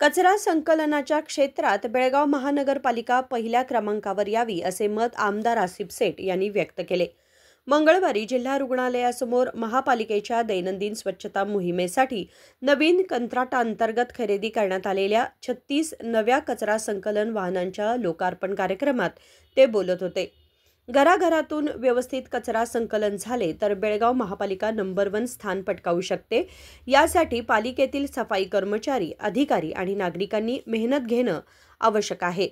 कचरा संकलनाच्या क्षेत्रात बेळगाव महानगरपालिका पहिल्या क्रमांकावर यावी असे मत आमदार आसिफ सेठ यांनी व्यक्त केले। मंगळवारी जिल्हा रुग्णालयासमोर महापालिकेच्या दैनंदिन स्वच्छता मोहिमेसाठी नवीन कंत्राटांतर्गत खरेदी करण्यात आलेल्या 36 नव्या कचरा संकलन वाहनांच्या लोकार्पण कार्यक्रमात ते बोलत होते। घराघरातून व्यवस्थित कचरा संकलन झाले तर बेळगाव महापालिका नंबर 1 स्थान पटकावू शकते। यासाठी पालिकेतील सफाई कर्मचारी, अधिकारी आणि नागरिकांनी मेहनत घेणं आवश्यक आहे।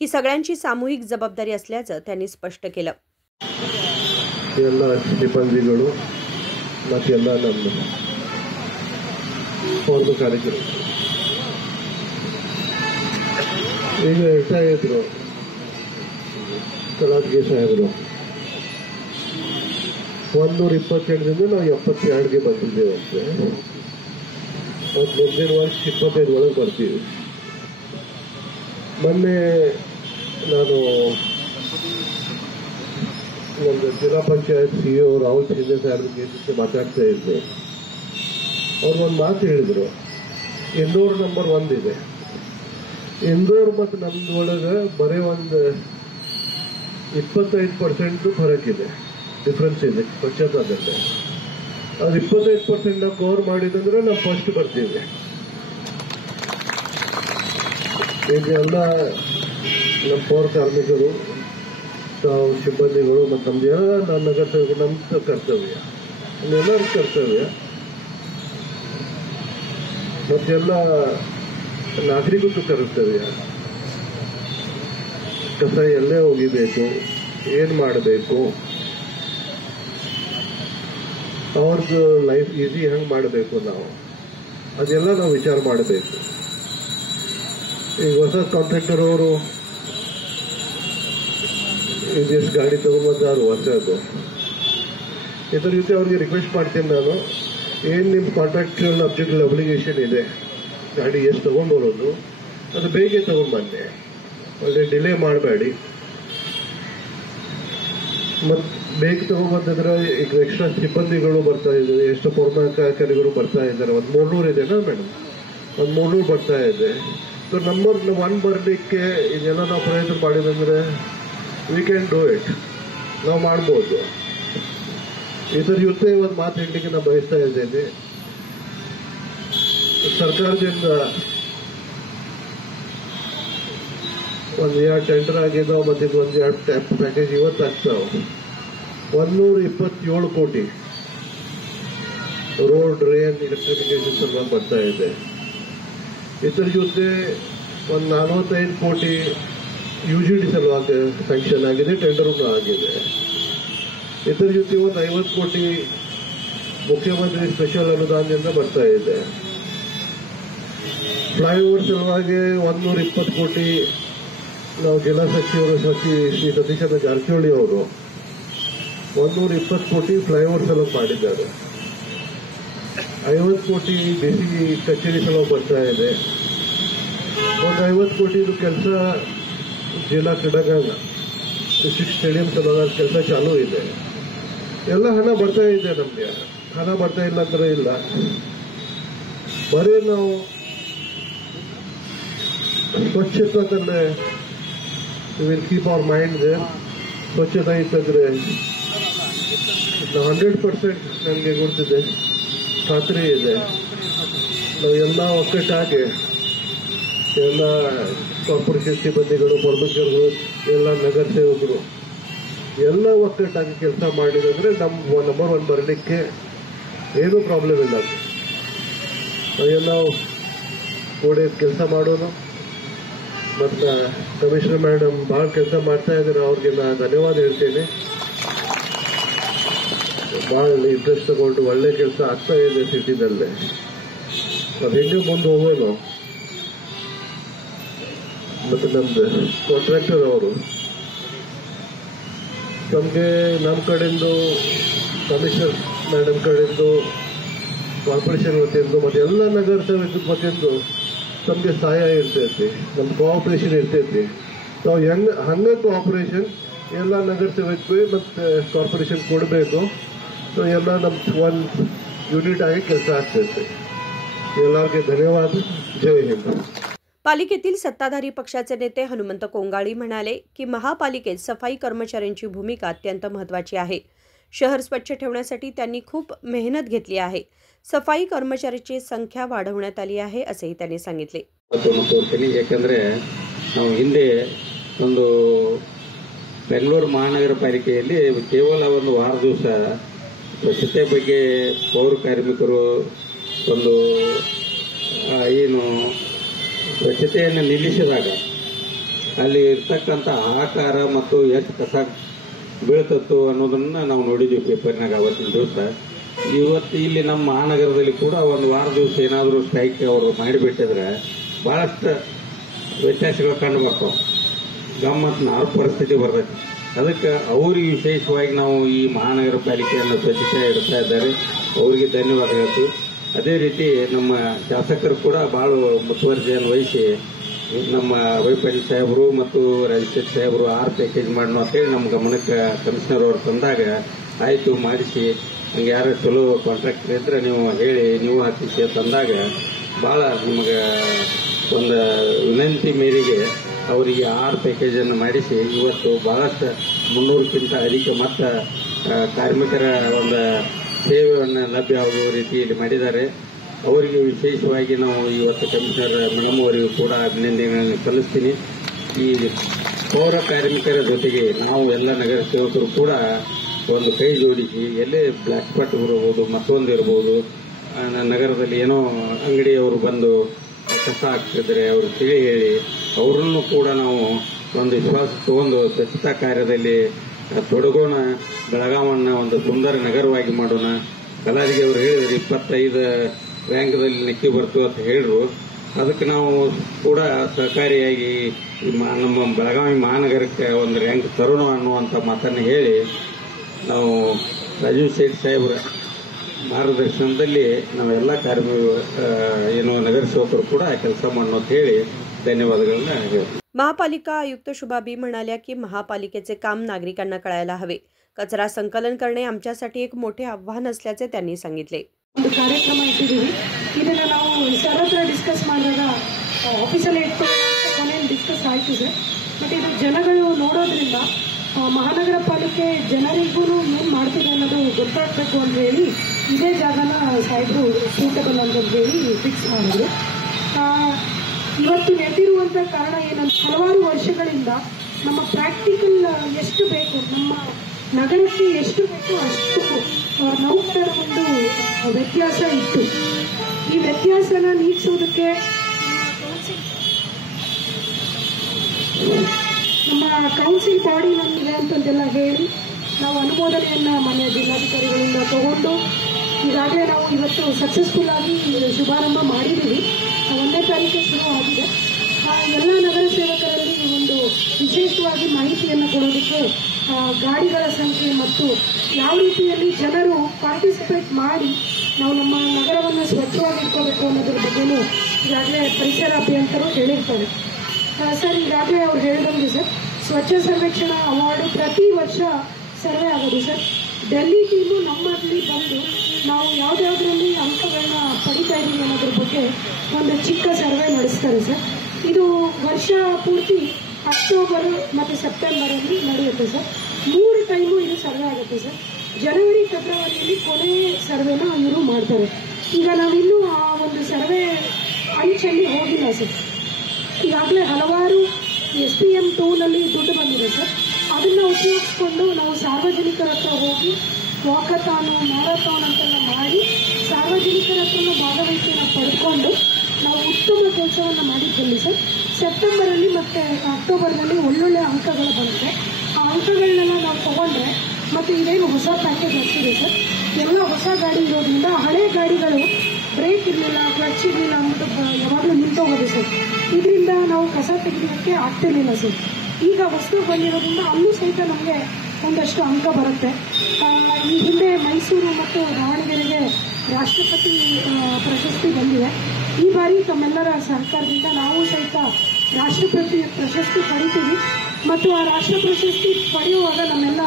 ही सगळ्यांची सामूहिक जबाबदारी असल्याचं त्यांनी स्पष्ट केलं। ಎಲ್ಲ ಸಿಬ್ಬಂದಿಗಳು ಮತ್ತೆಲ್ಲ ನಮ್ಮ ಅವ್ರದ್ದು ಕಾರ್ಯಕ್ರಮ ಈಗ ಹೇಳ್ತಾ ಇದ್ರು ಕಲಾದ್ಗೆ ಸಾಹೇಬರು 128ರಿಂದ ನಾವು 72ಗೆ ಬಂದಿದ್ದೇವಂತೆ। ಮತ್ತು ಮುಂದಿನ ವರ್ಷ 25 ಒಳಗೆ ಬರ್ತೀವಿ। ಮೊನ್ನೆ ನಾನು ಒಂದು ಜಿಲ್ಲಾ ಪಂಚಾಯತ್ ಸಿಇಒ ರಾಹುಲ್ ಶಿಂದೆ ಸಾಹೇಬ್ರ ಜೊತೆ ಮಾತಾಡ್ತಾ ಇದ್ದೆ। ಅವ್ರು ಒಂದು ಮಾತು ಹೇಳಿದ್ರು, ಇಂದೋರ್ ನಂಬರ್ 1 ಇದೆ। ಇಂದೋರ್ ಮತ್ತು ನಮ್ದು ಒಳಗೆ ಬರೀ ಒಂದು 25% ಫರಕ್ ಇದೆ, ಡಿಫ್ರೆನ್ಸ್ ಇದೆ ಸ್ವಚ್ಛತಾದಲ್ಲಿ। ಅದು 25% ನಾವು ಕವರ್ ಮಾಡಿದಂದ್ರೆ ನಾವು ಫಸ್ಟ್ ಬರ್ತೀವಿ। ಇದೆಲ್ಲ ನಮ್ಮ ಪೌರ ಕಾರ್ಮಿಕರು, ತಾವು ಸಿಬ್ಬಂದಿಗಳು ಮತ್ತು ನಮ್ದೆಲ್ಲ ನಮ್ಮ ನಗರಸಭೆಗಳು ನಮ್ಮ ಕರ್ತವ್ಯ, ಎಲ್ಲರ ಕರ್ತವ್ಯ ಮತ್ತೆಲ್ಲ ನಾಗರಿಕರು ಕರ್ತವ್ಯ। ಕಸ ಎಲ್ಲೇ ಹೋಗಿಬೇಕು, ಏನ್ ಮಾಡಬೇಕು, ಅವ್ರದ್ದು ಲೈಫ್ ಈಸಿ ಹೆಂಗ್ ಮಾಡಬೇಕು, ನಾವು ಅದೆಲ್ಲ ನಾವು ವಿಚಾರ ಮಾಡಬೇಕು। ಈಗ ಹೊಸ ಕಾಂಟ್ರಾಕ್ಟರ್ ಅವರು ಇದೆಷ್ಟು ಗಾಡಿ ತಗೊಂಡ್ಬಂದಾರು ಹೊಸದು, ಇದರ ಜೊತೆ ಅವ್ರಿಗೆ ರಿಕ್ವೆಸ್ಟ್ ಮಾಡ್ತೀನಿ ನಾನು, ಏನ್ ನಿಮ್ಮ ಕಾಂಟ್ರಾಕ್ಚುಯಲ್ ಅಬ್ಲಿಗೇಷನ್ ಇದೆ, ಗಾಡಿ ಎಷ್ಟು ತಗೊಂಡು ಬರೋದು ಅದು ಬೇಗ ತಗೊಂಡ್ಬನ್ನಿ, ಒಳ್ಳೆ ಡಿಲೇ ಮಾಡಬೇಡಿ। ಮತ್ತು ಬೇಗ ತಗೊಂಡ್ಬಂದಿದ್ರೆ ಈಗ ಎಕ್ಸ್ಟ್ರಾ ಸಿಬ್ಬಂದಿಗಳು ಬರ್ತಾ ಇದ್ದಾರೆ, ಎಷ್ಟು ಪೌರ್ಣಕಾರಿಗಳು ಬರ್ತಾ ಇದ್ದಾರೆ, ಒಂದು 300 ಇದೆನಾ ಮೇಡಮ್, ಒಂದು 300 ಬರ್ತಾ ಇದೆ। ಸೊ ನಂಬರ್ 1 ಬರಲಿಕ್ಕೆ ಇದೆಲ್ಲ ನಾವು ಪ್ರಯತ್ನ ಮಾಡಿದಂದ್ರೆ ವಿ ಕ್ಯಾನ್ ಡೂ ಇಟ್, ನಾವು ಮಾಡ್ಬೋದು। ಇದರ ಜೊತೆ ಒಂದು ಮಾತು ಹೇಳಲಿಕ್ಕೆ ನಾನು ಬಯಸ್ತಾ ಇದ್ದೇನೆ, ಸರ್ಕಾರದಿಂದ ಒಂದು 2 ಟೆಂಡರ್ ಆಗಿದ್ದಾವೆ ಮತ್ತು ಒಂದು 2 ಪ್ಯಾಕೇಜ್ ಇವತ್ತು ಆಗ್ತಾವೆ। 127 ಕೋಟಿ ರೋಡ್, ಡ್ರೈನ್, ಎಲೆಕ್ಟ್ರಿಫಿಕೇಶನ್ ಸಲುವಾಗಿ ಬರ್ತಾ ಇದೆ। ಇದರ ಜೊತೆ ಒಂದು 45 ಕೋಟಿ ಯುಜಿಡಿ ಸಲುವಾಗಿ ಸ್ಯಾಂಕ್ಷನ್ ಆಗಿದೆ, ಟೆಂಡರ್ ಆಗಿದೆ। ಇದರ ಜೊತೆ ಒಂದು 50 ಕೋಟಿ ಮುಖ್ಯಮಂತ್ರಿ ಸ್ಪೆಷಲ್ ಅನುದಾನದಿಂದ ಬರ್ತಾ ಇದೆ। ಫ್ಲೈಓವರ್ ಸಲುವಾಗಿ 120 ಕೋಟಿ ನಾವು ಜಿಲ್ಲಾ ಸಚಿವರು ಶ್ರೀ ಸತೀಶ್ ಜಾರಕಿಹೊಳಿ ಅವರು 120 ಕೋಟಿ ಫ್ಲೈಓವರ್ ಸಲುವಾಗಿ ಮಾಡಿದ್ದಾರೆ। 50 ಕೋಟಿ ಡಿಸಿ ಕಚೇರಿ ಸಲುವಾಗಿ ಬರ್ತಾ ಇದೆ। ಒಂದು 50 ಕೋಟಿ ಕೆಲಸ ಜಿಲ್ಲಾ ಕ್ರೀಡಾಂಗಣ ಡಿಸ್ಟ್ರಿಕ್ಟ್ ಸ್ಟೇಡಿಯಂ ಸಲುವಾಗಿ ಕೆಲಸ ಚಾಲೂ ಇದೆ। ಎಲ್ಲ ಹಣ ಬರ್ತಾ ಇದೆ, ನಮಗೆ ಹಣ ಬರ್ತಾ ಇಲ್ಲ ಅಂದ್ರೆ ಇಲ್ಲ। ಬರೀ ನಾವು ಸ್ವಚ್ಛತೆ will keep our mind there, ಸ್ವಚ್ಛತೆ ಇತ್ತಂದ್ರೆ 100% ನನಗೆ ಗೊತ್ತಿದೆ, ಖಾತ್ರಿ ಇದೆ, ನಾವೆಲ್ಲ ಒಕ್ಕಟ್ಟಾಗಿ ಎಲ್ಲ ಕಾರ್ಪೊರೇಷನ್ ಸಿಬ್ಬಂದಿಗಳು, ಪೌರ್ಣಿಕರು, ಎಲ್ಲ ನಗರ ಸೇವಕರು ಎಲ್ಲ ಒಕ್ಕಟ್ಟಾಗಿ ಕೆಲಸ ಮಾಡಿದಂದ್ರೆ ನಮ್ಮ ನಂಬರ್ 1 ಬರಲಿಕ್ಕೆ ಏನೂ ಪ್ರಾಬ್ಲಮ್ ಇಲ್ಲ। ನಾವೆಲ್ಲ ಕೂಡಿ ಕೆಲಸ ಮಾಡೋಣ। ಮತ್ತು ಕಮಿಷನರ್ ಮೇಡಮ್ ಭಾಳ ಕೆಲಸ ಮಾಡ್ತಾ ಇದ್ದಾರೆ, ಅವ್ರಿಗೆ ನಾನು ಧನ್ಯವಾದ ಹೇಳ್ತೇನೆ। ಭಾಳ ಇಂಟ್ರೆಸ್ಟ್ ತಗೊಂಡು ಒಳ್ಳೆ ಕೆಲಸ ಆಗ್ತಾ ಇದೆ ಸಿಟಿನಲ್ಲೇ, ಅದು ಹೆಂಗೆ ಮುಂದೆ ಹೋಗೋನು। ಮತ್ತು ನಮ್ದು ಕಾಂಟ್ರಾಕ್ಟರ್ ಅವರು ನಮಗೆ ನಮ್ಮ ಕಡೆಯಿಂದ, ಕಮಿಷನರ್ ಮೇಡಮ್ ಕಡೆಯಿಂದ, ಕಾರ್ಪೊರೇಷನ್ ವತಿಯಿಂದ ಮತ್ತು ಎಲ್ಲ ನಗರಸಭೆ ವತಿಯಿಂದ ನಮಗೆ ಸಹಾಯ ಇರ್ತೈತಿ, ನಮ್ಮ ಕೋಆಪರೇಷನ್ ಇರ್ತೈತಿ। ನಾವು ಹಂಗೆ ಕೋಆಪರೇಷನ್ ಎಲ್ಲ ನಗರಸಭೆಗೂ ಮತ್ತು ಕಾರ್ಪೊರೇಷನ್ ಕೊಡಬೇಕು। ಎಲ್ಲ ನಮ್ಮ ಒಂದು ಯೂನಿಟ್ ಆಗಿ ಕೆಲಸ ಆಗ್ತೈತೆ। ಎಲ್ಲರಿಗೆ ಧನ್ಯವಾದ। ಜೈ ಹಿಂದ್। पालिकेतील सत्ताधारी पक्षाचे नेते हनुमंत कोंगाळी म्हणाले की महापालिकेत सफाई कर्मचाऱ्यांची भूमिका अत्यंत महत्त्वाची आहे. शहर स्वच्छ ठेवण्यासाठी त्यांनी खूप मेहनत घेतली आहे. सफाई कर्मचाऱ्यांची संख्या वाढवण्यात आली आहे असेही त्यांनी सांगितले. ಯಾಕಂದ್ರೆ ನಾವು ಹಿಂದೆ ಒಂದು ಬೆಂಗಳೂರು ಮಹಾನಗರ ಪಾಲಿಕೆಯಲ್ಲಿ ಕೇವಲ ಒಂದು ವಾರ ದಿವಸ ಸ್ವಚ್ಛತೆ ಬಗ್ಗೆ ಪೌರ ಕಾರ್ಮಿಕರು ಒಂದು ಏನು ಸ್ವಚ್ಛತೆಯನ್ನು ನಿಲ್ಲಿಸಿದಾಗ ಅಲ್ಲಿ ಇರ್ತಕ್ಕಂಥ ಆಕಾರ ಮತ್ತು ಎಷ್ಟು ಕಸ ಬೀಳ್ತತ್ತು ಅನ್ನೋದನ್ನ ನಾವು ನೋಡಿದ್ವಿ ಪೇಪರ್ನಾಗ ಅವತ್ತಿನ ದಿವಸ. ಇವತ್ತು ಇಲ್ಲಿ ನಮ್ಮ ಮಹಾನಗರದಲ್ಲಿ ಕೂಡ ಒಂದು ವಾರ ದಿವಸ ಏನಾದರೂ ಸ್ಟ್ರೈಕ್ ಅವರು ಮಾಡಿಬಿಟ್ಟಿದ್ರೆ ಬಹಳಷ್ಟು ವ್ಯತ್ಯಾಸಗಳು ಕಂಡು ಬರ್ತಾವೆ. ಗಮ್ಮತ್ ನಾಲ್ಕು ಪರಿಸ್ಥಿತಿ ಬರ್ತೈತಿ. ಅದಕ್ಕೆ ಅವರಿಗೆ ವಿಶೇಷವಾಗಿ ನಾವು ಈ ಮಹಾನಗರ ಪಾಲಿಕೆಯನ್ನು ಸ್ವಚ್ಛತೆ ಇಡ್ತಾ ಇದ್ದಾರೆ, ಅವರಿಗೆ ಧನ್ಯವಾದ ಹೇಳ್ತೀವಿ. ಅದೇ ರೀತಿ ನಮ್ಮ ಶಾಸಕರು ಕೂಡ ಬಹಳ ಮುತುವರ್ಜಿಯನ್ನು ವಹಿಸಿ ನಮ್ಮ ವೈಪಂಡಿ ಸಾಹೇಬರು ಮತ್ತು ರಾಜಶೇಖರ್ ಸಾಹೇಬರು 6 ಪ್ಯಾಕೇಜ್ ಮಾಡೋಣ ಅಂತೇಳಿ ನಮ್ಮ ಗಮನಕ್ಕೆ ಕಮಿಷನರ್ ಅವರು ತಂದಾಗ ಆಯಿತು ಮಾಡಿಸಿ, ಹಂಗೆ ಯಾರು ಚಲೋ ಕಾಂಟ್ರಾಕ್ಟರ್ ಇದ್ರೆ ನೀವು ಹೇಳಿ ನೀವು ಹಾಕಿಸಿ ತಂದಾಗ ಭಾಳ ನಿಮಗೆ ಒಂದು ವಿನಂತಿ ಮೇರೆಗೆ ಅವರಿಗೆ 6 ಪ್ಯಾಕೇಜನ್ನು ಮಾಡಿಸಿ ಇವತ್ತು ಬಹಳಷ್ಟು 300ಕ್ಕಿಂತ ಅಧಿಕ ಮತ್ತು ಕಾರ್ಮಿಕರ ಒಂದು ಸೇವೆಯನ್ನು ಲಭ್ಯವಾಗುವ ರೀತಿಯಲ್ಲಿ ಮಾಡಿದ್ದಾರೆ. ಅವರಿಗೆ ವಿಶೇಷವಾಗಿ ನಾವು ಇವತ್ತು ಕಮಿಷನರ್ ಮೇಡಮ್ ಅವರಿಗೂ ಕೂಡ ಅಭಿನಂದನೆಗಳನ್ನು ಸಲ್ಲಿಸ್ತೀನಿ. ಈ ಪೌರ ಕಾರ್ಮಿಕರ ಜೊತೆಗೆ ನಾವು ಎಲ್ಲ ನಗರ ಸೇವಕರು ಕೂಡ ಒಂದು ಕೈ ಜೋಡಿಸಿ ಎಲ್ಲೇ ಬ್ಲ್ಯಾಕ್ ಸ್ಪಾಟ್ ಇರಬಹುದು, ಮತ್ತೊಂದು ಇರಬಹುದು, ನಗರದಲ್ಲಿ ಏನೋ ಅಂಗಡಿಯವರು ಬಂದು ಕಸ ಹಾಕ್ತಿದ್ರೆ ಅವರು ತಿಳಿ ಹೇಳಿ ಅವರನ್ನು ಕೂಡ ನಾವು ಒಂದು ವಿಶ್ವಾಸ ತಗೊಂಡು ಸ್ವಚ್ಛತಾ ಕಾರ್ಯದಲ್ಲಿ ತೊಡಗೋಣ. ಬೆಳಗಾವನ್ನ ಒಂದು ಸುಂದರ ನಗರವಾಗಿ ಮಾಡೋಣ. ಕಲಾದಿಗೆ ಅವರು ಹೇಳಿದ್ರು 25 ರ್ಯಾಂಕ್ದಲ್ಲಿ ನೆಕ್ಕಿ ಬರ್ತು ಅಂತ ಹೇಳಿದ್ರು. ಅದಕ್ಕೆ ನಾವು ಕೂಡ ಸಹಕಾರಿಯಾಗಿ ನಮ್ಮ ಬೆಳಗಾವಿ ಮಹಾನಗರಕ್ಕೆ ಒಂದು ರ್ಯಾಂಕ್ ತರೋಣ ಅನ್ನುವಂಥ ಮಾತನ್ನು ಹೇಳಿ ನಾವು ರಾಜೀವ್ ಸೇಠ್ ಸಾಹೇಬ್ರ ಮಾರ್ಗದರ್ಶನದಲ್ಲಿ ನಾವೆಲ್ಲ ಏನು ನಗರ ಸೇವಕರು ಕೂಡ ಕೆಲಸ ಮಾಡೋಣ ಅಂತ ಹೇಳಿ ಧನ್ಯವಾದಗಳನ್ನ ಹೇಳ್ತೀವಿ. महापालिका आयुक्त शुभा बी म्हणाल्या की महापालिकेचे काम नागरिकांना कळायला हवे. कचरा संकलन करणे आमच्यासाठी एक मोठे आव्हान असल्याचे त्यांनी सांगितले. ಒಂದು ಕಾರ್ಯಕ್ರಮ ಇಟ್ಟಿದ್ದೀವಿ. ಇದನ್ನ ನಾವು ಸರ್ ಹತ್ರ ಡಿಸ್ಕಸ್ ಮಾಡಿದಾಗ ಆಫೀಸಲ್ಲಿ ಕೊನೆಯಲ್ಲಿ ಡಿಸ್ಕಸ್ ಆಯಿತು ಸರ್. ಬಟ್ ಇದು ಜನಗಳು ನೋಡೋದ್ರಿಂದ ಮಹಾನಗರ ಪಾಲಿಕೆ ಜನರಿಗೂ ಏನು ಮಾಡ್ತಿದೆ ಅನ್ನೋದು ಗೊತ್ತಾಗಬೇಕು ಅಂತ ಹೇಳಿ ಇದೇ ಜಾಗನ ಸಾಹೇಬರು ಸೂಟಬಲ್ ಅಂತ ಹೇಳಿ ಫಿಕ್ಸ್ ಮಾಡಿದ್ರು. ಇವತ್ತು ನೆಟ್ಟಿರುವಂಥ ಕಾರಣ ಏನಂತ ಹಲವಾರು ವರ್ಷಗಳಿಂದ ನಮ್ಮ ಪ್ರಾಕ್ಟಿಕಲ್ ಎಷ್ಟು ಬೇಕು, ನಮ್ಮ ನಗರಕ್ಕೆ ಎಷ್ಟು ಬೇಕು ಅಷ್ಟು ನೌಕರರ ಒಂದು ವ್ಯತ್ಯಾಸ ಇತ್ತು. ಈ ವ್ಯತ್ಯಾಸನ ನೀಗಿಸೋದಕ್ಕೆ ನಮ್ಮ ಕೌನ್ಸಿಲ್ ಬಾಡಿ ನಮ್ಗಿದೆ ಅಂತಂದೆಲ್ಲ ಹೇಳಿ ನಾವು ಅನುಮೋದನೆಯನ್ನ ಮಾನ್ಯ ಜಿಲ್ಲಾಧಿಕಾರಿಗಳಿಂದ ತಗೊಂಡು ಈಗಾಗಲೇ ನಾವು ಇವತ್ತು ಸಕ್ಸಸ್ಫುಲ್ ಆಗಿ ಶುಭಾರಂಭ ಮಾಡಿದ್ದೀವಿ. 1ನೇ ತಾರೀಕು ಶುರು ಆಗಿದೆ. ಎಲ್ಲ ನಗರ ಸೇವಕರಲ್ಲಿ ಒಂದು ವಿಶೇಷವಾಗಿ ಮಾಹಿತಿಯನ್ನು ಕೊಡೋದಕ್ಕೆ ಗಾಡಿಗಳ ಸಂಖ್ಯೆ ಮತ್ತು ಯಾವ ರೀತಿಯಲ್ಲಿ ಜನರು ಪಾರ್ಟಿಸಿಪೇಟ್ ಮಾಡಿ ನಾವು ನಮ್ಮ ನಗರವನ್ನು ಸ್ವಚ್ಛವಾಗಿ ಇಟ್ಕೋಬೇಕು ಅನ್ನೋದ್ರ ಬಗ್ಗೆನೂ ಈಗಾಗಲೇ ಪರಿಸರ ಅಭಿಯಂತರು ಹೇಳಿರ್ತಾರೆ. ಸರ್ ಈಗಾಗಲೇ ಅವ್ರು ಹೇಳಿದಂಗೆ ಸರ್ ಸ್ವಚ್ಛ ಸರ್ವೇಕ್ಷಣಾ ಅವಾರ್ಡು ಪ್ರತಿ ವರ್ಷ ಸರ್ವೆ ಆಗೋದು ಸರ್. ಡೆಲ್ಲಿ ಟೀಮು ನಮ್ಮಲ್ಲಿ ಬಂದು ನಾವು ಯಾವುದ್ಯಾವುದರಲ್ಲಿ ಅಂಕಗಳನ್ನ ಪಡಿತಾ ಇದ್ದೀವಿ ಅನ್ನೋದ್ರ ಬಗ್ಗೆ ಒಂದು ಚಿಕ್ಕ ಸರ್ವೆ ನಡೆಸ್ತಾರೆ ಸರ್. ಇದು ವರ್ಷ ಪೂರ್ತಿ ಅಕ್ಟೋಬರ್ ಮತ್ತು ಸೆಪ್ಟೆಂಬರಲ್ಲಿ ನಡೆಯುತ್ತೆ ಸರ್. 3 ಟೈಮು ಇದು ಸರ್ವೆ ಆಗುತ್ತೆ ಸರ್. ಜನವರಿ ಫೆಬ್ರವರಿಯಲ್ಲಿ ಕೊನೆ ಸರ್ವೆನ ಇವರು ಮಾಡ್ತಾರೆ. ಈಗ ನಾವಿನ್ನೂ ಆ ಒಂದು ಸರ್ವೆ ಅಂಚಲ್ಲಿ ಹೋಗಿಲ್ಲ ಸರ್. ಈಗಾಗಲೇ ಹಲವಾರು SPM ಟೂಲಲ್ಲಿ ದುಡ್ಡು ಬಂದಿದೆ ಸರ್. ಅದನ್ನು ಉಪಯೋಗಿಸ್ಕೊಂಡು ನಾವು ಸಾರ್ವಜನಿಕರ ಹತ್ರ ಹೋಗಿ ವಾಕಥಾನು ಮ್ಯಾರಥಾನ್ ಅಂತೆಲ್ಲ ಮಾಡಿ ಸಾರ್ವಜನಿಕರ ಹತ್ರ ಭಾಗವಹಿಸಿಯನ್ನು ಪಡ್ಕೊಂಡು ನಾವು ಉತ್ತಮ ಕೆಲಸವನ್ನು ಮಾಡಿದ್ದಲ್ಲಿ ಸರ್. ಸೆಪ್ಟೆಂಬರಲ್ಲಿ ಮತ್ತು ಅಕ್ಟೋಬರ್ನಲ್ಲಿ ಒಳ್ಳೊಳ್ಳೆ ಅಂಕಗಳು ಬರುತ್ತೆ. ಆ ಅಂಕಗಳನ್ನೆಲ್ಲ ನಾವು ತಗೊಂಡ್ರೆ ಮತ್ತು ಇದೇನು ಹೊಸ ಪ್ಯಾಕೇಜ್ ಆಗ್ತಿದೆ ಸರ್, ಎಲ್ಲ ಹೊಸ ಗಾಡಿ ಇರೋದ್ರಿಂದ ಹಳೆ ಗಾಡಿಗಳು ಬ್ರೇಕ್ ಇರಲಿಲ್ಲ, ಕ್ಲಚ್ ಇರಲಿಲ್ಲ ಅಂದ್ಬಿಟ್ಟು ಯಾವಾಗಲೂ ನಿಂತೋಗೋದು ಸರ್. ಇದರಿಂದ ನಾವು ಕಸ ತೆಗೆಯೋಕ್ಕೆ ಆಗ್ತಿರ್ಲಿಲ್ಲ ಸರ್. ಈಗ ಹೊಸದು ಬಂದಿರೋದ್ರಿಂದ ಅಲ್ಲೂ ಸಹಿತ ನಮಗೆ ಒಂದಷ್ಟು ಅಂಕ ಬರುತ್ತೆ. ಈ ಹಿಂದೆ ಮೈಸೂರು ಮತ್ತು ದಾವಣಗೆರೆಗೆ ರಾಷ್ಟ್ರಪತಿ ಪ್ರಶಸ್ತಿ ಬಂದಿದೆ. ಈ ಬಾರಿ ತಮ್ಮೆಲ್ಲರ ಸಹಕಾರದಿಂದ ನಾವು ಸಹಿತ ರಾಷ್ಟ್ರಪತಿ ಪ್ರಶಸ್ತಿ ಪಡಿತೀವಿ. ಮತ್ತು ಆ ರಾಷ್ಟ್ರ ಪ್ರಶಸ್ತಿ ಪಡೆಯುವಾಗ ನಮ್ಮೆಲ್ಲ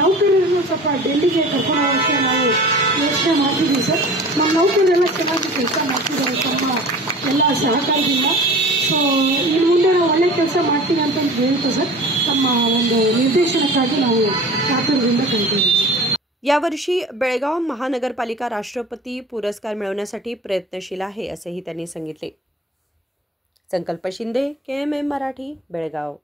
ನೌಕರರನ್ನು ಸ್ವಲ್ಪ ಡೆಲ್ಲಿಗೆ ಕರ್ಕೊಂಡು ಹೋಗೋಕ್ಕೆ ನಾವು ಯೋಚನೆ ಮಾಡ್ತಿದ್ದೀವಿ ಸರ್. ನಮ್ಮ ನೌಕರರೆಲ್ಲ ಚೆನ್ನಾಗಿ ಕೆಲಸ ಮಾಡ್ತಿದ್ದಾರೆ ತಮ್ಮ ಎಲ್ಲ ಸಹಕಾರದಿಂದ. ಸೊ ಕೆಲಸ ಮಾಡ್ತೀನಿ ಅಂತ ಹೇಳ್ತಾ ಸರ್ ತಮ್ಮ ಒಂದು ನಿರ್ದೇಶನಕ್ಕಾಗಿ ನಾವು ಕಾತುರದಿಂದ ಕಾಯ್ತೀವಿ. यावर्षी बेळगाव महानगरपालिका राष्ट्रपती पुरस्कार मिळवण्यासाठी प्रयत्नशील आहे असेही त्यांनी सांगितले. संकल्प शिंदे, KMM मराठी, बेळगाव.